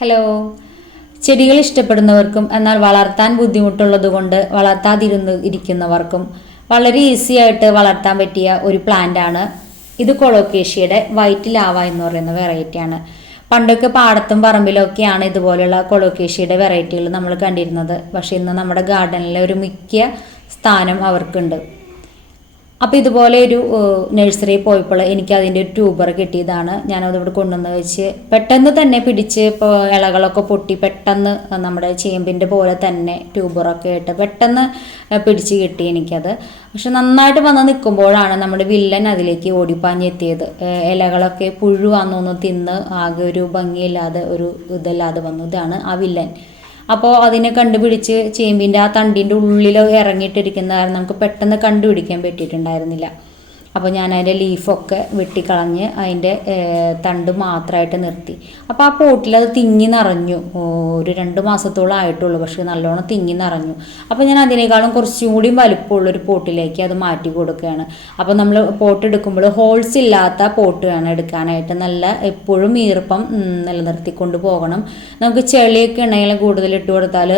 Hello. ചെടികൾ ഇഷ്ടപ്പെടുന്നവർക്കും എന്നാൽ വളർത്താൻ ബുദ്ധിമുട്ടുള്ളതുകൊണ്ട് ഇരിക്കുന്നവർക്കും വളരെ ഈസി ആയിട്ട് വളർത്താൻ പറ്റിയ ഒരു പ്ലാന്റ് ആണ് ഇത്. കൊളോക്കേഷ്യയുടെ വൈറ്റ് ലാവ എന്ന് പറയുന്ന വെറൈറ്റിയാണ്. പണ്ടൊക്കെ പാടത്തും പറമ്പിലൊക്കെയാണ് ഇതുപോലെയുള്ള കൊളോക്കേഷ്യയുടെ വെറൈറ്റികൾ നമ്മൾ കണ്ടിരുന്നത്. പക്ഷെ ഇന്ന് നമ്മുടെ ഗാർഡനിലെ ഒരു മിക്ക സ്ഥാനം അവർക്കുണ്ട്. അപ്പോൾ ഇതുപോലെ ഒരു നഴ്സറി പോയപ്പോൾ എനിക്ക് അതിൻ്റെ ഒരു ട്യൂബർ കിട്ടിയതാണ്. ഞാനതിവിടെ കൊണ്ടുവന്ന് വെച്ച് പെട്ടെന്ന് തന്നെ പിടിച്ച് ഇപ്പോൾ ഇലകളൊക്കെ പൊട്ടി പെട്ടെന്ന് നമ്മുടെ ചേമ്പിൻ്റെ പോലെ തന്നെ ട്യൂബറൊക്കെ ആയിട്ട് പെട്ടെന്ന് പിടിച്ച് കിട്ടി എനിക്കത്. പക്ഷെ നന്നായിട്ട് വന്ന് നിൽക്കുമ്പോഴാണ് നമ്മുടെ വില്ലൻ അതിലേക്ക് ഓടിപ്പാഞ്ഞെത്തിയത്. ഇലകളൊക്കെ പുഴുവാന്നൊന്ന് തിന്ന് ആകെ ഒരു ഭംഗിയില്ലാതെ ഒരു ഇതല്ലാതെ വന്നു. ഇതാണ് ആ വില്ലൻ. അപ്പോൾ അതിനെ കണ്ടുപിടിച്ച് ചേമ്പിൻ്റെ ആ തണ്ടിൻ്റെ ഉള്ളിൽ ഇറങ്ങിയിട്ടിരിക്കുന്ന കാരണം നമുക്ക് പെട്ടെന്ന് കണ്ടുപിടിക്കാൻ പറ്റിയിട്ടുണ്ടായിരുന്നില്ല. അപ്പോൾ ഞാൻ അതിൻ്റെ ലീഫൊക്കെ വെട്ടിക്കളഞ്ഞ് അതിൻ്റെ തണ്ട് മാത്രമായിട്ട് നിർത്തി. അപ്പോൾ ആ പോട്ടിൽ അത് തിങ്ങി നിറഞ്ഞു. ഒരു 2 മാസത്തോളം ആയിട്ടുള്ളൂ, പക്ഷേ നല്ലോണം തിങ്ങി നിറഞ്ഞു. അപ്പോൾ ഞാൻ അതിനേക്കാളും കുറച്ചും കൂടി വലുപ്പമുള്ളൊരു പോട്ടിലേക്ക് അത് മാറ്റി കൊടുക്കുകയാണ്. അപ്പോൾ നമ്മൾ പോട്ട് എടുക്കുമ്പോൾ ഹോൾസ് ഇല്ലാത്ത പോട്ട് വേണം എടുക്കാനായിട്ട്. നല്ല എപ്പോഴും ഈർപ്പം നിലനിർത്തിക്കൊണ്ട് പോകണം. നമുക്ക് ചെളിയൊക്കെ ഉണ്ടെങ്കിൽ കൂടുതൽ ഇട്ട് കൊടുത്താൽ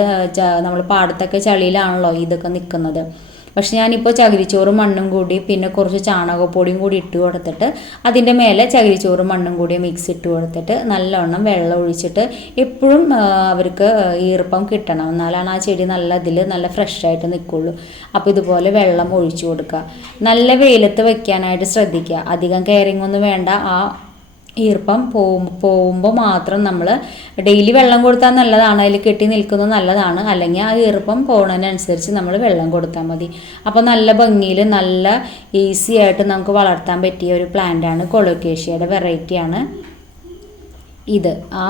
നമ്മൾ പാടത്തൊക്കെ ചളിയിലാണല്ലോ ഇതൊക്കെ നിൽക്കുന്നത്. പക്ഷെ ഞാനിപ്പോൾ ചകിരിച്ചോറും മണ്ണും കൂടി പിന്നെ കുറച്ച് ചാണകപ്പൊടിയും കൂടി ഇട്ട് കൊടുത്തിട്ട് അതിൻ്റെ മേലെ ചകിരിച്ചോറും മണ്ണും കൂടി മിക്സ് ഇട്ട് കൊടുത്തിട്ട് നല്ലവണ്ണം വെള്ളം ഒഴിച്ചിട്ട് എപ്പോഴും അവർക്ക് ഈർപ്പം കിട്ടണം. എന്നാലാണ് ആ ചെടി നല്ല ഫ്രഷായിട്ട് നിൽക്കുള്ളൂ. അപ്പോൾ ഇതുപോലെ വെള്ളം ഒഴിച്ചു കൊടുക്കുക. നല്ല വെയിലത്ത് വെക്കാനായിട്ട് ശ്രദ്ധിക്കുക. അധികം കെയറിങ് ഒന്നും വേണ്ട. ആ ഈർപ്പം പോകുമ്പോൾ മാത്രം നമ്മൾ ഡെയിലി വെള്ളം കൊടുത്താൽ നല്ലതാണ്. അതിൽ കെട്ടി നിൽക്കുന്നത് നല്ലതാണ്. അല്ലെങ്കിൽ ആ ഈർപ്പം പോകുന്നതിനനുസരിച്ച് നമ്മൾ വെള്ളം കൊടുത്താൽ മതി. അപ്പോൾ നല്ല ഭംഗിയിൽ നല്ല ഈസി ആയിട്ട് നമുക്ക് വളർത്താൻ പറ്റിയ ഒരു പ്ലാന്റാണ്. കൊളോക്കേഷ്യയുടെ വെറൈറ്റിയാണ് ഇത്. ആ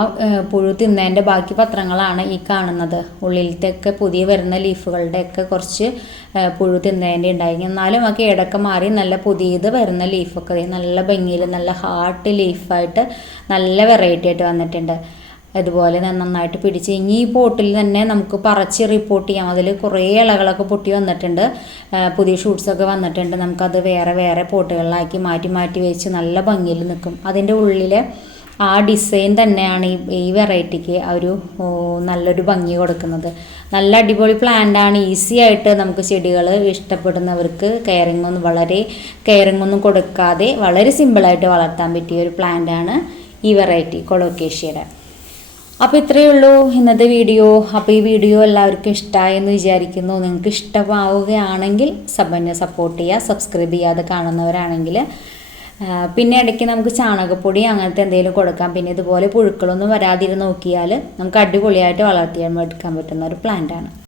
പുഴു തിന്നതിൻ്റെ ബാക്കി പത്രങ്ങളാണ് ഈ കാണുന്നത്. ഉള്ളിലത്തെയൊക്കെ പുതിയ വരുന്ന ലീഫുകളുടെയൊക്കെ കുറച്ച് പുഴു തിന്നതിൻ്റെ ഉണ്ടായി. എന്നാലും ആ കേടൊക്കെ മാറി നല്ല പുതിയത് വരുന്ന ലീഫൊക്കെ നല്ല ഭംഗിയിൽ നല്ല ഹാർട്ട് ലീഫായിട്ട് നല്ല വെറൈറ്റി ആയിട്ട് വന്നിട്ടുണ്ട്. അതുപോലെ നന്നായിട്ട് പിടിച്ച് ഇനി ഈ പോട്ടിൽ തന്നെ നമുക്ക് പറിച്ച് റിപ്പോർട്ട് ചെയ്യാം. അതിൽ കുറേ ഇലകളൊക്കെ പൊട്ടി വന്നിട്ടുണ്ട്, പുതിയ ഷൂട്ട്സൊക്കെ വന്നിട്ടുണ്ട്. നമുക്കത് വേറെ വേറെ പോട്ടുകളിലാക്കി മാറ്റി വെച്ച് നല്ല ഭംഗിയിൽ നിൽക്കും. അതിൻ്റെ ഉള്ളിൽ ആ ഡിസൈൻ തന്നെയാണ് ഈ വെറൈറ്റിക്ക് ഒരു നല്ലൊരു ഭംഗി കൊടുക്കുന്നത്. നല്ല അടിപൊളി പ്ലാന്റാണ്. ഈസി ആയിട്ട് നമുക്ക് ചെടികൾ ഇഷ്ടപ്പെടുന്നവർക്ക് വളരെ കെയറിങ് ഒന്നും കൊടുക്കാതെ വളരെ സിമ്പിളായിട്ട് വളർത്താൻ പറ്റിയ ഒരു പ്ലാന്റാണ് ഈ വെറൈറ്റി കൊളോക്കേഷ്യയുടെ. അപ്പോൾ ഇത്രയേ ഉള്ളൂ ഇന്നത്തെ വീഡിയോ. അപ്പോൾ ഈ വീഡിയോ എല്ലാവർക്കും ഇഷ്ടമായെന്ന് വിചാരിക്കുന്നു. നിങ്ങൾക്ക് ഇഷ്ടമാവുകയാണെങ്കിൽ സപ്പോർട്ട് ചെയ്യുക. സബ്സ്ക്രൈബ് ചെയ്യാതെ കാണുന്നവരാണെങ്കിൽ പിന്നെ ഇടയ്ക്ക് നമുക്ക് ചാണകപ്പൊടി അങ്ങനത്തെ എന്തെങ്കിലും കൊടുക്കാം. പിന്നെ ഇതുപോലെ പുഴുക്കളൊന്നും വരാതിരുന്ന് നോക്കിയാൽ നമുക്ക് അടിപൊളിയായിട്ട് വളർത്തിയെടുക്കാൻ പറ്റുന്ന ഒരു പ്ലാന്റാണ്.